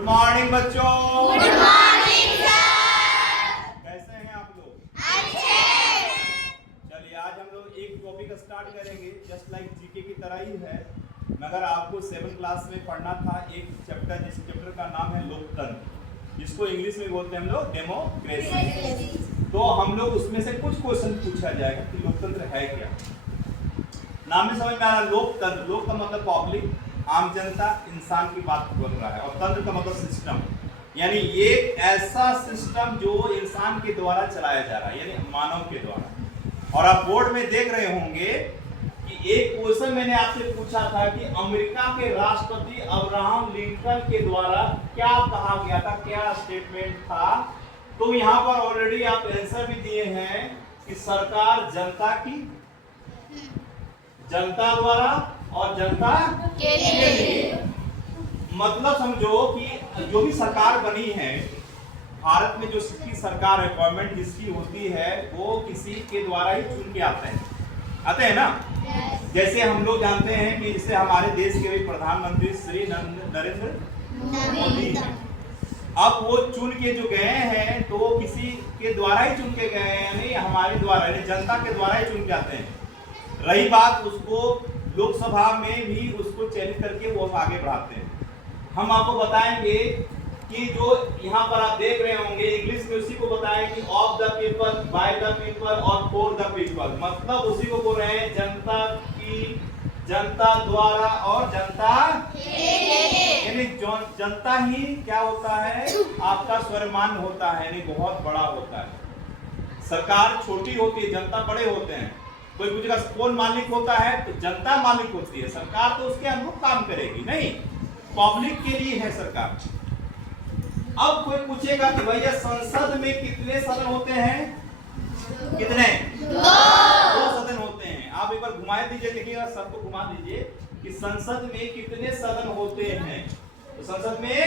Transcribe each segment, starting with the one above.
Good morning बच्चों। Good morning sir. कैसे हैं आप लोग? अच्छे। चलिए आज हम लोग एक टॉपिक स्टार्ट करेंगे जस्ट लाइक जीके की तरह ही है, मगर आपको 7th क्लास में पढ़ना था एक चैप्टर, जिस चैप्टर का नाम है लोकतंत्र, जिसको इंग्लिश में बोलते हैं हम लोग डेमोक्रेसी। तो हम लोग उसमें से कुछ क्वेश्चन पूछा जाएगा कि लोकतंत्र है क्या। नाम में समझ में आ रहा है लोकतंत्र। लोक का मतलब पब्लिक, आम जनता, इंसान की बात बोल रहा है, और तंत्र का मतलब सिस्टम, यानी एक ऐसा सिस्टम जो इंसान के द्वारा चलाया जा रहा है, यानी मानव के द्वारा। और आप बोर्ड में देख रहे होंगे कि एक क्वेश्चन मैंने आपसे पूछा था कि अमेरिका के राष्ट्रपति अब्राहम लिंकन के द्वारा क्या कहा गया था, क्या स्टेटमेंट था। तो यहाँ पर ऑलरेडी आप आंसर भी दिए हैं कि सरकार जनता की, जनता द्वारा और जनता के लिए। मतलब समझो कि जो भी सरकार बनी है भारत में, जो की सरकार है, गवर्नमेंट जिसकी होती है, वो किसी के द्वारा ही चुन के आते हैं ना। जैसे हम लोग जानते हैं कि जैसे हमारे देश के भी प्रधानमंत्री श्री नरेंद्र मोदी हैं। अब वो चुन के जो गए हैं तो किसी के द्वारा ही चुन के गए हैं, यानी हमारे द्वारा, यानी जनता के द्वारा ही चुन के आते हैं। रही बात उसको लोकसभा में भी उसको चयनित करके वो आगे बढ़ाते हैं। हम आपको बताएंगे कि जो यहाँ पर आप देख रहे होंगे इंग्लिश में उसी को बताया कि of the people, by the people और फॉर द पीपल। मतलब उसी को बोल रहे हैं जनता की, जनता द्वारा और जनता यानी जनता ही क्या होता है, आपका स्वरमान्य होता है, यानी बहुत बड़ा होता है। सरकार छोटी होती है, जनता बड़े होते हैं। कोई पूछेगा कौन मालिक होता है, तो जनता मालिक होती है। सरकार तो उसके अनुरूप काम करेगी, नहीं, पब्लिक के लिए है सरकार। अब कोई पूछेगा कि भैया संसद में कितने सदन होते हैं? कितने? 2 सदन होते हैं। आप एक बार घुमा दीजिए, देखिएगा, सबको घुमा दीजिए कि संसद में कितने सदन होते हैं। तो संसद में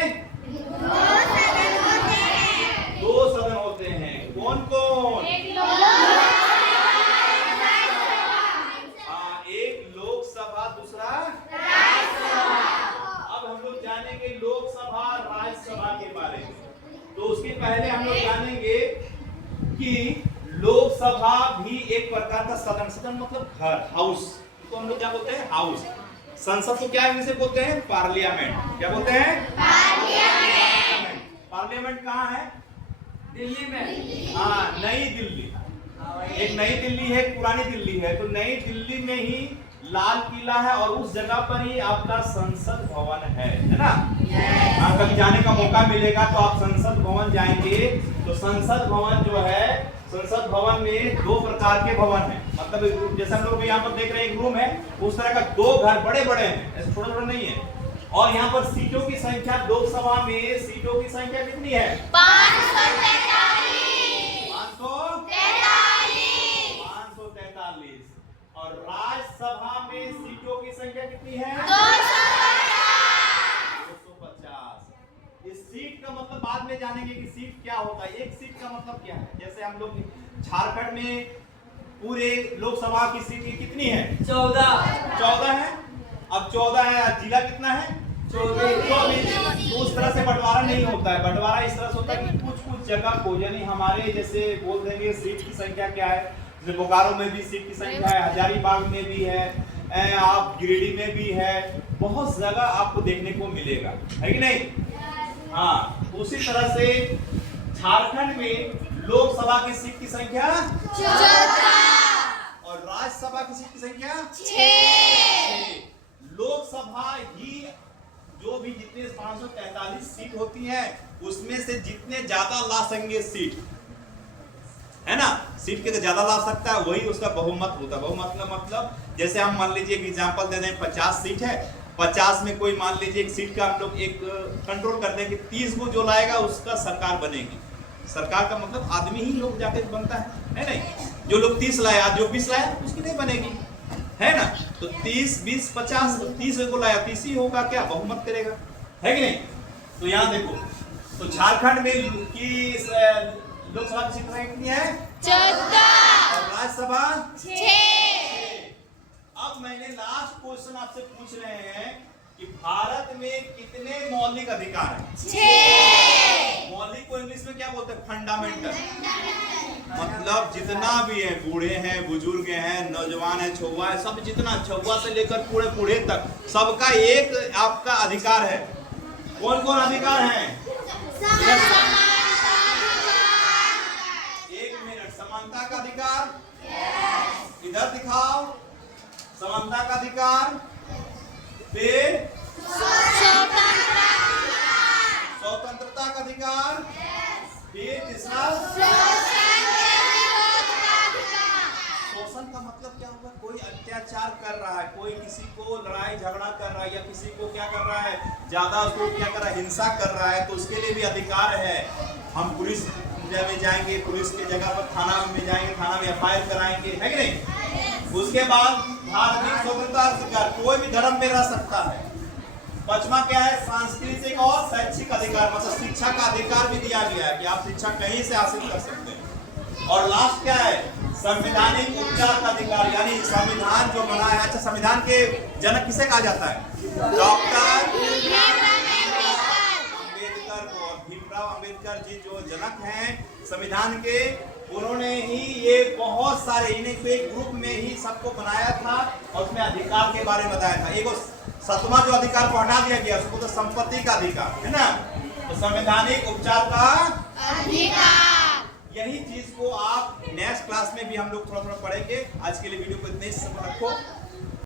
2 सदन होते हैं। कौन कौन? एक लोकसभा, दूसरा राज्यसभा। अब हम लोग जानेंगे लोकसभा राज्यसभा के बारे में। तो उसके पहले हम लोग जानेंगे कि लोकसभा भी एक प्रकार का सदन, सदन मतलब घर, हाउस। तो हम लोग क्या बोलते हैं? हाउस। संसद को क्या इंग्लिश में बोलते हैं? पार्लियामेंट। क्या बोलते हैं? पार्लियामेंट। पार्लियामेंट कहाँ है? दिल्ली में। हाँ, नई दिल्ली। एक नई दिल्ली है, एक पुरानी दिल्ली है। तो नई दिल्ली में ही लाल किला है और उस जगह पर ही आपका संसद भवन है ना। हाँ, कभी जाने का मौका मिलेगा तो आप संसद भवन जाएंगे। तो संसद भवन जो है, संसद भवन में 2 प्रकार के भवन हैं। मतलब जैसे हम लोग यहाँ पर देख रहे हैं, एक रूम है, उस तरह का 2 घर बड़े बड़े हैं, ऐसे छोटे छोटे नहीं है। और यहाँ पर सीटों की संख्या, लोकसभा में सीटों की संख्या कितनी है? 543। और राज्यसभा में सीटों की संख्या कितनी है? 250। इस सीट का मतलब बाद में जानेंगे कि सीट क्या होता है। एक सीट का मतलब क्या है। जैसे हम लोग झारखंड में पूरे लोकसभा की सीट कितनी है? 14 है। अब 14 है, जिला कितना है? 24। उस तरह से बंटवारा नहीं होता है। बंटवारा इस तरह से होता है कि कुछ जगह को, यानी हमारे जैसे बोल देंगे सीट की संख्या क्या है, जैसे बोकारो में भी सीट की संख्या है, हजारीबाग में भी है, आप गिरिडीह में भी है, बहुत जगह आपको देखने को मिलेगा, है कि नहीं? हाँ, उसी तरह से झारखंड में लोकसभा की सीट की संख्या 14 और राज्यसभा की सीट की संख्या 6। लोकसभा ही जो भी जितने 543 सीट होती है, उसमें से जितने ज्यादा ला सकेंगे सीट, है ना, सीट के ज्यादा ला सकता है, वही उसका बहुमत होता है। बहुमत का मतलब जैसे हम मान लीजिए एक एग्जांपल दे दें, 50 सीट है, 50 में कोई मान लीजिए एक सीट का हम लोग एक कंट्रोल कर दें कि 30 को जो लाएगा उसका सरकार बनेगी। सरकार का मतलब आदमी ही लोग जाके बनता है नहीं। जो लोग 30 लाए, आज जो 20 लाया उसकी नहीं बनेगी, है ना। तो 30, 20, 50, 30 को लाया, 30 ही होगा, क्या बहुमत करेगा, है कि नहीं। तो यहाँ देखो, तो झारखंड में की लोकसभा की सीट कितनी है? 14 और राज्यसभा 6। अब मैंने लास्ट क्वेश्चन आपसे पूछ रहे हैं कि भारत में कितने मौलिक अधिकार हैं? 6। मौलिक को इंग्लिश में क्या बोलते हैं? फंडामेंटल। मतलब जितना भी है, बूढ़े हैं, बुजुर्ग हैं, नौजवान है, छुआ है, सब जितना छुआ से लेकर पूरे बूढ़े तक सबका एक आपका अधिकार है। कौन कौन अधिकार है? एक मिनट, समानता का अधिकार, इधर दिखाओ, समानता का अधिकार, फिर स्वतंत्रता का अधिकार, फिर तीसरा शोषण का मतलब क्या होगा? कोई अत्याचार कर रहा है, कोई किसी को लड़ाई झगड़ा कर रहा है, या किसी को क्या कर रहा है, ज्यादा उसको क्या कर रहा है, हिंसा कर रहा है, तो उसके लिए भी अधिकार है। हम पुलिस में जाएंगे, पुलिस की जगह पर थाना में जाएंगे, थाना में एफआईआर कराएंगे, है कि नहीं? उसके बाद धार्मिक स्वतंत्रता अधिकार, कोई भी धर्म में रह सकता है। पांचवा क्या है? सांस्कृतिक और शैक्षिक अधिकार, मतलब शिक्षा का अधिकार भी दिया गया है कि आप शिक्षा कहीं से हासिल कर सकते हैं। और लास्ट क्या है? संवैधानिक उपचार का अधिकार, यानी संविधान जो बना है। अच्छा, संविधान के जनक किसे कहा जाता है? डॉक्टर अम्बेडकर को। भीमराव अम्बेडकर जी जो जनक हैं संविधान के, उन्होंने ही ये बहुत सारे, इन्हें एक ग्रुप में ही सबको बनाया था और उसमें अधिकार के बारे में बताया था। एक 7वां जो अधिकार को हटा दिया गया, उसको तो संपत्ति का अधिकार है ना, तो संवैधानिक उपचार का अधिकार। यही चीज को आप नेक्स्ट क्लास में भी हम लोग थोड़ा थोड़ा पढ़ेंगे। आज के लिए वीडियो को इतने ही रखो।